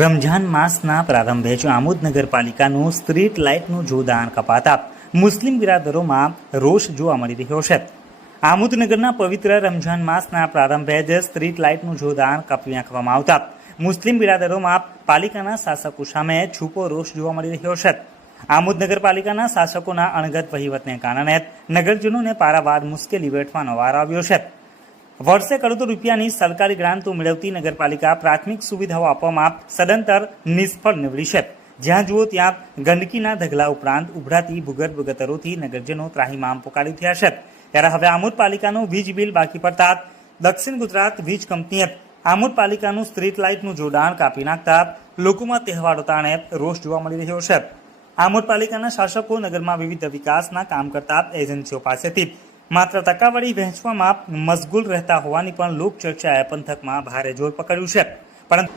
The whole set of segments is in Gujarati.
રમઝાન માસના પ્રારંભે જ આમોદ નગરપાલિકાનું સ્ટ્રીટ લાઇટનું જોદાન કપાતા મુસ્લિમ બિરાદરોમાં રોષ જોવા મળી રહ્યો છે. આમોદ નગરના પવિત્ર રમઝાન માસના પ્રારંભે જ સ્ટ્રીટ લાઇટનું જોદાન કાપી નાખવામાં આવતા મુસ્લિમ બિરાદરોમાં પાલિકાના શાસકો સામે છૂપો રોષ જોવા મળી રહ્યો છે. આમોદ નગરપાલિકાના શાસકોના અણગત વહીવટને કારણે નગરજનોને પારાવાર મુશ્કેલી વેઠવાનો વાર આવ્યો છે. વર્ષે કરોડો રૂપિયાની સરકારી ગ્રાન્ટો મેળવતી નગરપાલિકા પ્રાથમિક સુવિધાઓ આપવામાં સદંતર નિષ્ફળ નીવડી છે. જ્યાં જુઓ ત્યાં ગંદકીના ઢગલા ઉપરાંત ઉભરાતી ભૂગર્ભ ગતરોથી નગરજનો ત્રાહીમામ પોકારી થયા છે. ત્યારે હવે આમોદ પાલિકાનું વીજ બિલ બાકી પડતા દક્ષિણ ગુજરાત વીજ કંપનીએ આમોદ પાલિકાનું સ્ટ્રીટ લાઇટનું જોડાણ કાપી નાખતા લોકોમાં તહેવારો તાણે રોષ જોવા મળી રહ્યો છે. આમોદ પાલિકાના શાસકો નગરમાં વિવિધ વિકાસના કામ કરતા એજન્સીઓ પાસેથી માત્ર ટકાવારી વહેંચવામાં મશગુલ રહેતા હોવાની પણ લોકચર્ચાએ પંથકમાં ભારે જોર પકડ્યું છે.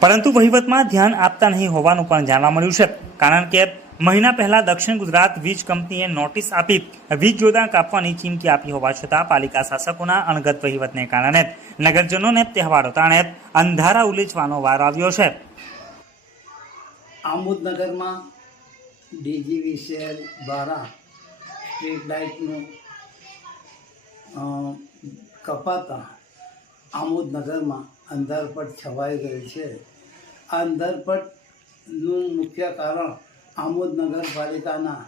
પરંતુ વહીવટમાં ધ્યાન આપતા નહીં હોવાનું પણ જાણવા મળ્યું છે. કારણ કે મહિના પહેલા દક્ષિણ ગુજરાત વીજ કંપનીએ નોટિસ આપી વીજ જોડાણ કાપવાની ચીમકી આપી હોવા છતાં પાલિકા શાસકોના અણગત વહીવટને કારણે નગરજનોને તહેવારો તાણે અંધારા ઉલીચવાનો વાર આવ્યો છે. આમોદનગરમાં ડીજીવીસીએલ દ્વારા સ્ટ્રીટ લાઇટનું કપાતા આમોદનગરમાં અંધારપટ છવાઈ ગઈ છે. આ અંધારપટનું મુખ્ય કારણ આમોદ નગરપાલિકાના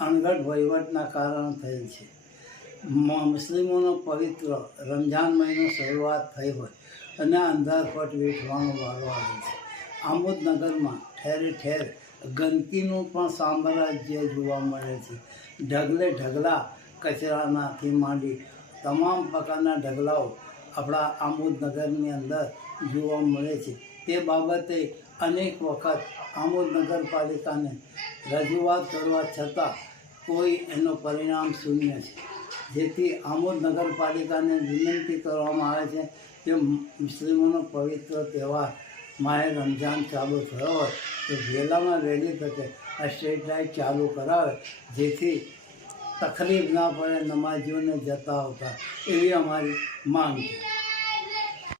અણઘડ વહીવટના કારણે થયેલ છે. મુસ્લિમોનો પવિત્ર રમઝાન મહિનો શરૂઆત થઈ હોય અને અંધારપટ વેઠવાનો વારો આવે છે. આમોદનગરમાં ઠેરે ઠેર ગંદકીનું પણ સામ્રાજ્ય જોવા મળે છે. ઢગલે ઢગલા કચરાનાથી માંડી તમામ પ્રકારના ઢગલાઓ આપણા આમોદનગરની અંદર જોવા મળે છે. તે બાબતે અનેક વખત આમોદ નગરપાલિકાને રજૂઆત કરવા છતાં કોઈ એનો પરિણામ શૂન્ય છે. જેથી આમોદ નગરપાલિકાને વિનંતી કરવામાં આવે છે કે મુસ્લિમોનો પવિત્ર તહેવાર માહે રમઝાન ચાલુ થયો હોય તો વહેલામાં વહેલી તકે આ સ્ટ્રીટ લાઇટ ચાલુ કરાવે, જેથી તકલીફ ના પડે નમાજીઓને જતા આવતા. એવી અમારી માંગ છે.